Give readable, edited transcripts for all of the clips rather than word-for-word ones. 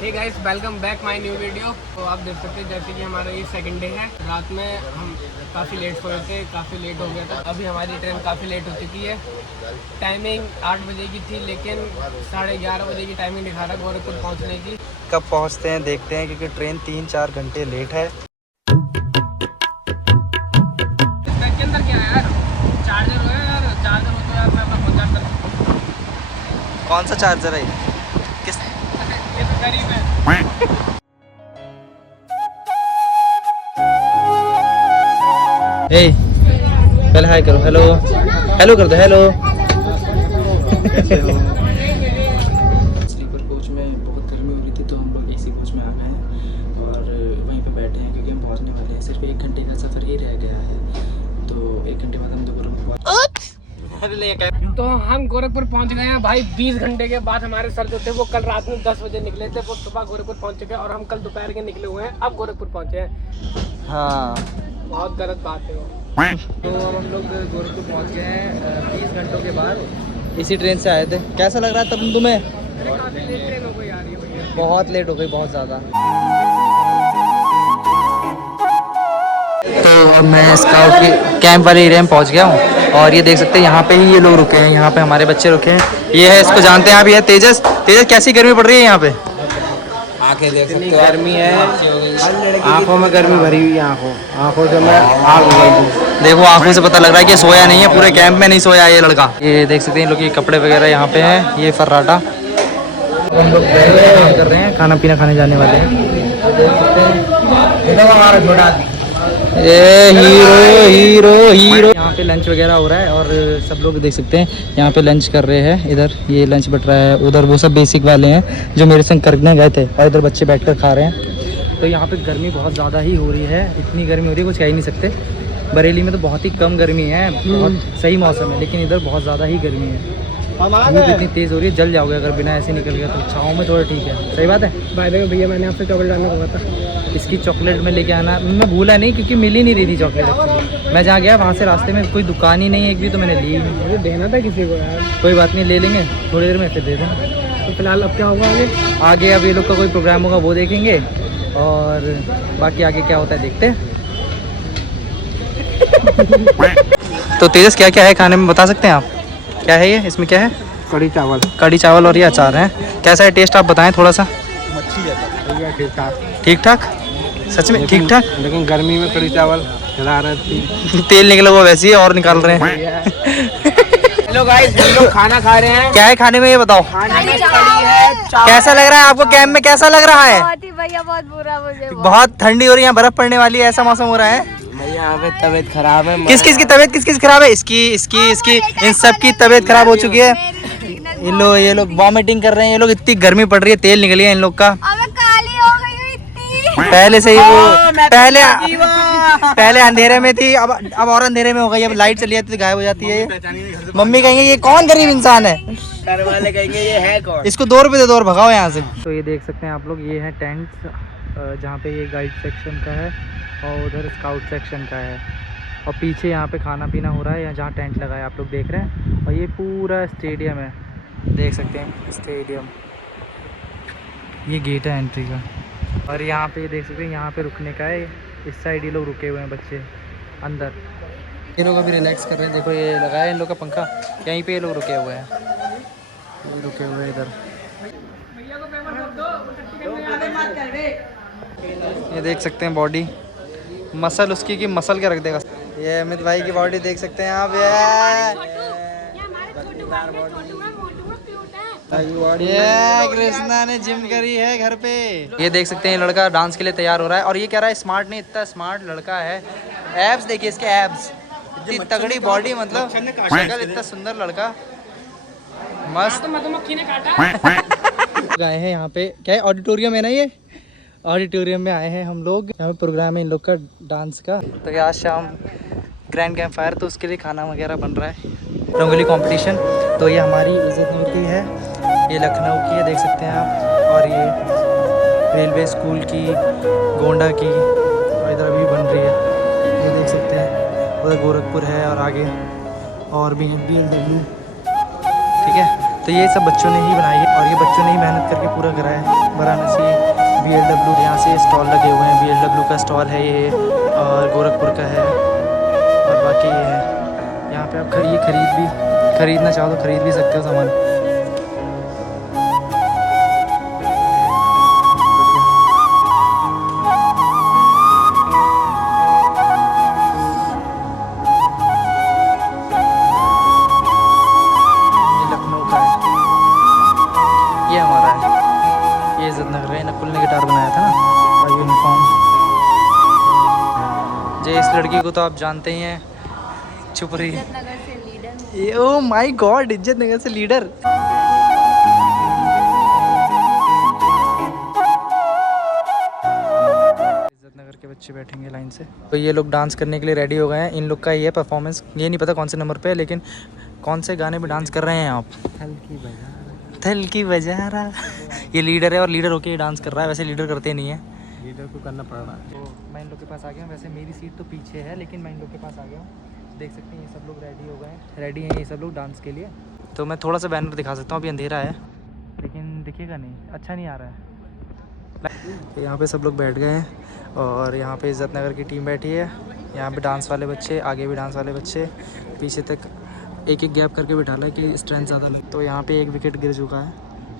Hey guys, welcome back my new video. तो आप देख सकते हैं जैसे कि हमारा ये सेकंड डे है। रात में हम काफ़ी लेट सोए थे, काफ़ी लेट हो गया था। अभी हमारी ट्रेन काफ़ी लेट हो चुकी है। टाइमिंग 8 बजे की थी, लेकिन 11:30 बजे की टाइमिंग दिखा रहा है गोरखपुर पहुंचने की। कब पहुंचते हैं देखते हैं, क्योंकि ट्रेन 3-4 घंटे लेट है। इस बैग के अंदर क्या है यार? चार्जर हो यार, चार्जर हो तो यार मैं अपना फोन चार्ज कर सकता हूं। कौन सा चार्जर है? किस ये तो गरीब है। ए, पहले हाय करो, हेलो हेलो कर दो, हेलो। कैसे हो? स्लीपर कोच में बहुत गर्मी हो रही थी, तो हम लोग एसी कोच में आ गए हैं और वहीं पे बैठे हैं, क्योंकि हम पहुंचने वाले हैं। सिर्फ 1 घंटे का सफ़र ही रह गया है, तो 1 घंटे बाद हम दोबारा तो हम गोरखपुर पहुंच गए हैं भाई। 20 घंटे के बाद हमारे सर जो थे वो कल रात में 10 बजे निकले थे, वो सुबह गोरखपुर पहुंच चुके हैं और हम कल दोपहर के निकले हुए हैं, अब गोरखपुर पहुंचे हैं। हाँ, बहुत गलत बात है वो। तो अब हम लोग गोरखपुर पहुंच गए हैं 20 घंटों के बाद। इसी ट्रेन से आए थे। कैसा लग रहा है तब तुम्हें? काफी लेट ट्रेन हो गई यार ये भैया। बहुत लेट हो गई, बहुत ज़्यादा। तो अब मैं स्काउट के कैंप वाले एरिया में पहुंच गया हूँ और ये देख सकते हैं यहाँ पे ही ये लोग रुके हैं, यहाँ पे हमारे बच्चे रुके हैं। ये है, इसको जानते हैं आप, ये है तेजस। तेजस, कैसी गर्मी पड़ रही है यहाँ पे? आंखें देख सकते हो, गर्मी है, आंखों में गर्मी भरी हुई है। आंखों से मैं आग हो गई। देखो, आंखों से पता लग रहा है कि सोया नहीं है, पूरे कैंप में नहीं सोया ये लड़का। ये देख सकते हैं इन लोग के कपड़े वगैरह यहाँ पे हैं। ये फर्राटा हम लोग काम कर रहे हैं, खाना पीना खाने जाने वाले हैं। हमारा छोटा ये हीरो हीरो हीरो। यहाँ पे लंच वगैरह हो रहा है और सब लोग देख सकते हैं यहाँ पे लंच कर रहे हैं। इधर ये लंच बट रहा है, उधर वो सब बेसिक वाले हैं जो मेरे संग करने गए थे, और इधर बच्चे बैठकर खा रहे हैं। तो यहाँ पे गर्मी बहुत ज़्यादा ही हो रही है, इतनी गर्मी हो रही है कुछ कह ही नहीं सकते। बरेली में तो बहुत ही कम गर्मी है, बहुत सही मौसम है, लेकिन इधर बहुत ज़्यादा ही गर्मी है। धूप इतनी तेज़ हो रही है, जल जाओगे अगर बिना ऐसे निकल गया तो। छाँव में थोड़ा ठीक है, सही बात है। बाय द वे भैया, मैंने आपसे चॉकलेट लाने को कहा था। इसकी चॉकलेट में लेके आना, मैं भूला नहीं क्योंकि मिल ही नहीं रही थी चॉकलेट। मैं जहाँ गया वहाँ से रास्ते में कोई दुकान ही नहीं है एक भी, तो मैंने ली नहीं। मुझे देना था किसी को यार। कोई बात नहीं, ले लेंगे थोड़ी देर में, फिर दे देना। तो फिलहाल अब क्या होगा आगे? आगे अब ये लोग का कोई प्रोग्राम होगा वो देखेंगे, और बाकी आगे क्या होता है देखते हैं। तो तेजस, क्या क्या है खाने में बता सकते हैं आप? क्या है ये, इसमें क्या है? कड़ी चावल, कड़ी चावल और ये अचार है। कैसा है टेस्ट, आप बताएं थोड़ा सा। मच्छी जैसा ठीक ठाक। ठीक ठाक, सच में ठीक ठाक। लेकिन गर्मी में कड़ी चावल खिला रहे थे। तेल निकला हुआ वैसे ही और निकाल रहे हैं। हेलो गाइस, हम लोग खाना खा रहे हैं। क्या है खाने में ये बताओ? खाने में कड़ी है, कैसा लग रहा है आपको? कैंप में कैसा लग रहा है? बहुत ही भैया, बहुत बुरा मुझे। बहुत ठंडी हो रही है, बर्फ पड़ने वाली है, ऐसा मौसम हो रहा है। भैया यहाँ पे तबीयत खराब है। किस किस की तबीयत किस किस खराब है? इसकी इसकी इसकी इन सब की तबीयत खराब हो चुकी है। ये लोग वॉमिटिंग कर रहे हैं। ये लोग, इतनी गर्मी पड़ रही है, तेल निकल गया इन लोग का। अब काली हो गई हूँ इतनी। पहले से ही वो पहले अंधेरे में थी, अब और अंधेरे में हो गई। अब लाइट चली जाती है तो गायब हो जाती है। मम्मी कहेंगे ये कौन गरीब इंसान है, घर वाले कहेंगे ये है कौन। इसको 2 रुपये दे दो और भगाओ यहाँ से। तो ये देख सकते हैं आप लोग, ये है टेंट जहाँ पे ये गाइड सेक्शन का है और उधर स्काउट सेक्शन का है, और पीछे यहाँ पे खाना पीना हो रहा है, यहाँ जहाँ टेंट लगा है आप लोग देख रहे हैं। और ये पूरा स्टेडियम है, देख सकते हैं स्टेडियम। ये गेट है एंट्री का, और यहाँ पे देख सकते हैं यहाँ पे रुकने का है। इस साइड ये लोग रुके हुए हैं बच्चे अंदर। ये लोग अभी रिलैक्स कर रहे हैं। देखो ये लगा है इन लोग का पंखा, यहीं पे ये लोग रुके हुए हैं। ये रुके हुए हैं इधर। ये देख सकते हैं बॉडी, मसल उसकी की मसल क्या रख देगा। ये अमित भाई की बॉडी देख सकते हैं आप। ये कृष्णा ने जिम करी है घर पे। ये देख सकते हैं लड़का डांस के लिए तैयार हो रहा है, और ये कह रहा है स्मार्ट नहीं, इतना स्मार्ट लड़का है। एब्स देखिए इसके, एब्स, इतनी तगड़ी बॉडी, मतलब शक्ल, इतना सुंदर लड़का, मस्त। मधुमक्खी ने काटा। आए हैं यहाँ पे, क्या है, ऑडिटोरियम है ना, ये ऑडिटोरियम में आए हैं हम लोग। यहाँ पे प्रोग्राम है इन लोग का डांस का। तो आज शाम ग्रैंड कैंप फायर, तो उसके लिए खाना वगैरह बन रहा है, रंगोली कंपटीशन। तो ये हमारी इज्जत मूर्ति है, ये लखनऊ की है, देख सकते हैं आप। और ये रेलवे स्कूल की, गोंडा की, और इधर अभी बन रही है, ये देख सकते हैं। उधर गोरखपुर है और आगे और भी BLW, ठीक है। तो ये सब बच्चों ने ही बनाई है, और ये बच्चों ने ही मेहनत करके पूरा करा है। वाराणसी BMW यहाँ से स्टॉल लगे हुए हैं। BMW का स्टॉल है ये, और गोरखपुर का है, और बाकी ये है। यहाँ पे आप खरीदना चाहो तो खरीद भी सकते हो सामान। ये लखनऊ का है, ये हमारा है, ये इज्जत नगर है। नकुल ने गिटार बनाया था ना, और यूनिफॉर्म। जे इस लड़की को तो आप जानते ही हैं, छुप रही है। नगर से लीडर ये ओ माय गॉड, इज्जत नगर से लीडर। इज्जत नगर के बच्चे बैठेंगे लाइन से। तो ये लोग डांस करने के लिए रेडी हो गए हैं। इन लोग का ये परफॉर्मेंस, ये नहीं पता कौन से नंबर पे है, लेकिन कौन से गाने पे डांस कर रहे हैं आप? थल की बजा रहा। ये लीडर है, और लीडर होके ये डांस कर रहा है। वैसे लीडर करते नहीं है, लीडर को करना पड़ रहा है। तो मैं इन लोग के पास आ गया हूँ। वैसे मेरी सीट तो पीछे है, लेकिन मैं इन लोग के पास आ गया हूँ। देख सकते हैं ये सब लोग रेडी हो गए हैं, रेडी हैं ये सब लोग डांस के लिए। तो मैं थोड़ा सा बैनर दिखा सकता हूँ, अभी अंधेरा है, लेकिन दिखेगा नहीं, अच्छा नहीं आ रहा है। तो यहाँ पे सब लोग बैठ गए हैं, और यहाँ पे इज्जत नगर की टीम बैठी है। यहाँ पे डांस वाले बच्चे, आगे भी डांस वाले बच्चे, पीछे तक एक एक गैप करके बिठा है कि स्ट्रेंथ ज़्यादा लगे। तो यहाँ पे एक विकेट गिर चुका है,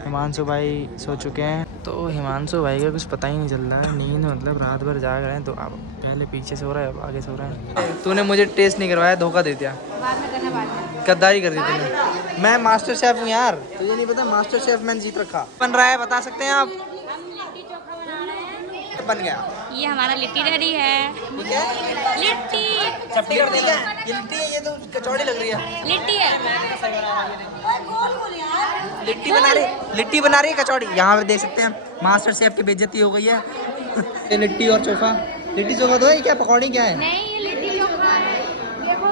हिमांशु भाई सो चुके हैं। तो हिमांशु भाई का कुछ पता ही नहीं चल रहा है, नींद मतलब रात भर जाग रहे हैं। तो अब पहले पीछे सो रहा है, अब आगे सो रहा है। तूने मुझे टेस्ट नहीं करवाया, धोखा दे दिया, बाद में करना, बाद में। गद्दारी कर दी तूने। मैं मास्टर शेफ हूँ यार, तुझे नहीं पता? मास्टर शेफ मैंने जीत रखा। बन रहा है, बता सकते हैं आप? बन गया। ये हमारा लिट्टी रेडी है। ठीक है, लिट्टी चपटी कर दी क्या? ये लिट्टी है, ये तो कचौड़ी लग रही है। लिट्टी है। लिट्टी बना रही है कचौड़ी। यहाँ पे देख सकते हैं मास्टर शेफ की बेइज्जती हो गई है। ये लिट्टी और चोखा, लिट्टी चोखा तो है, क्या पकौड़ी क्या है? नहीं, ये लिट्टी चोखा है। देखो,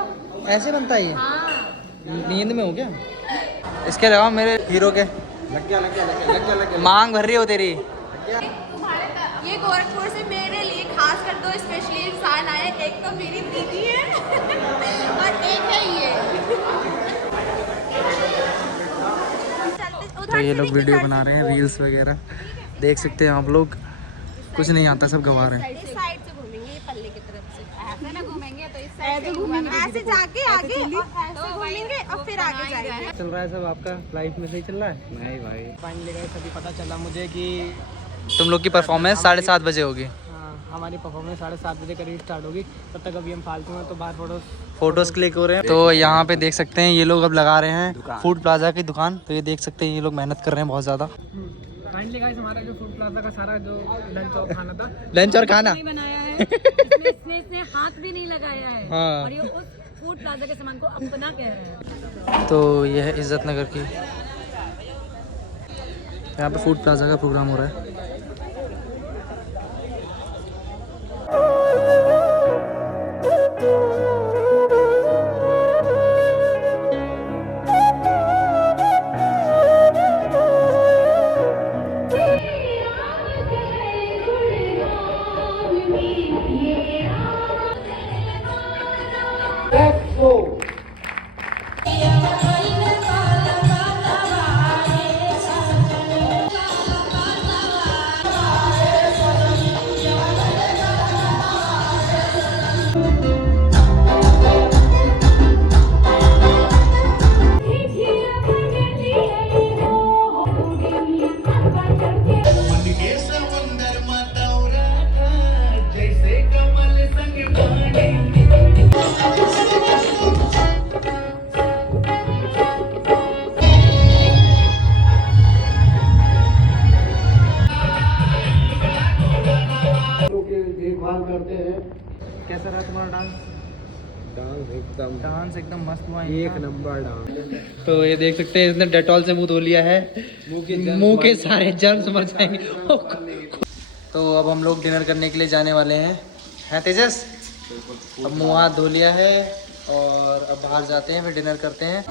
ऐसे बनता है ये? हाँ। नींद में हो क्या? इसके अलावा मेरे हीरो के लग गया। मांग भर रही हो तेरी। ये गोरखपुर से मेरे लिए खास कर 2 स्पेशली इंसान आए। एक तो मेरी दीदी है और एक है ये। तो ये लोग वीडियो बना रहे हैं, रील्स वगैरह देख सकते हैं आप लोग। कुछ नहीं आता, सब गवा रहे हैं। इस साइड से घूमेंगे, ये पल्ले की तरफ से। ऐसे ना घूमेंगे तो इस साइड से घूमेंगे, ऐसे जाके आगे और ऐसे घूमेंगे और फिर आगे जाएंगे। चल रहा है सब आपका, लाइफ में सही चल रहा है? नहीं भाई, फाइनली गाइस अभी पता चला मुझे कि तुम लोग की परफॉर्मेंस 7:30 बजे होगी। हमारी परफॉर्मेंस 7:30 बजे करीब स्टार्ट होगी। तब तक अभी हम फालतू हैं, तो बाहर फोटोज क्लिक हो रहे हैं। तो यहाँ पे देख सकते हैं ये लोग अब लगा रहे हैं फूड प्लाजा की दुकान। तो ये देख सकते हैं ये लोग मेहनत कर रहे हैं बहुत ज़्यादा। फाइनली गाइस हमारा जो फूड प्लाजा का सारा जो लंच और खाना था, लंच और खाना बनाया है। इसने हाथ भी नहीं लगाया है। हाँ। और ये उस फूड प्लाजा के सामान को अपना कह रहे हैं। तो ये है इज्जत नगर की, यहाँ पे फूड प्लाजा का प्रोग्राम हो रहा है। कैसा रहा तुम्हारा डांस? डांस एकदम मस्त हुआ, एक नंबर डांस। तो ये देख सकते हैं इसने डेटॉल से मुंह धो लिया है, मुंह के सारे जर्म्स मर जाएंगे। तो अब हम लोग डिनर करने के लिए जाने वाले हैं तेजस? अब मुंह हाथ धो लिया है और अब बाहर जाते हैं, फिर डिनर करते हैं।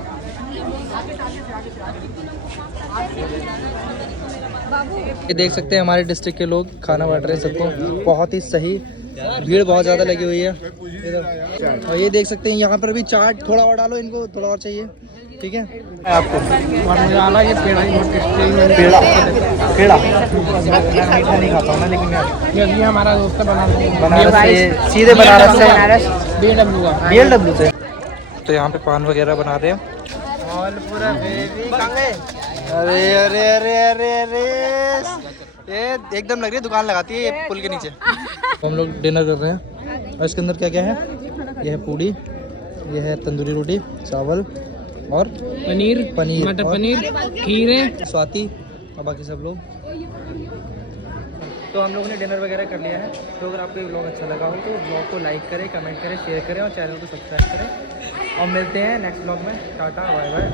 ये देख सकते हैं हमारे डिस्ट्रिक्ट के लोग खाना बांट रहे हैं सबको, बहुत ही सही। भीड़ बहुत ज़्यादा लगी हुई है इधर। और ये देख सकते हैं यहाँ पर भी चाट, थोड़ा और डालो इनको, थोड़ा और चाहिए। ठीक है आपको वाला ये पेड़ा ही बहुत टेस्टी पेड़ा पेड़ा मैं मीठा नहीं खाता हूँ मैं, लेकिन ये हमारा दोस्त है बनारस से सीधे बनारस से BLW से। तो यहाँ पे पान वगैरह बना रहे हैं। अरे अरे अरे अरे अरे ये एकदम लग रही है दुकान लगाती है ये पुल के नीचे। हम लोग डिनर कर रहे हैं और इसके अंदर क्या क्या है, ये है पूड़ी, ये है तंदूरी रोटी, चावल और पनीर मटर पनीर खीर है, स्वाति और बाकी सब लोग। तो हम लोगों ने डिनर वगैरह कर लिया है। तो अगर आपको ये व्लॉग अच्छा लगा हो तो व्लॉग को लाइक करें, कमेंट करें, शेयर करें और चैनल को सब्सक्राइब करें और मिलते हैं नेक्स्ट व्लॉग में। Tata bye bye.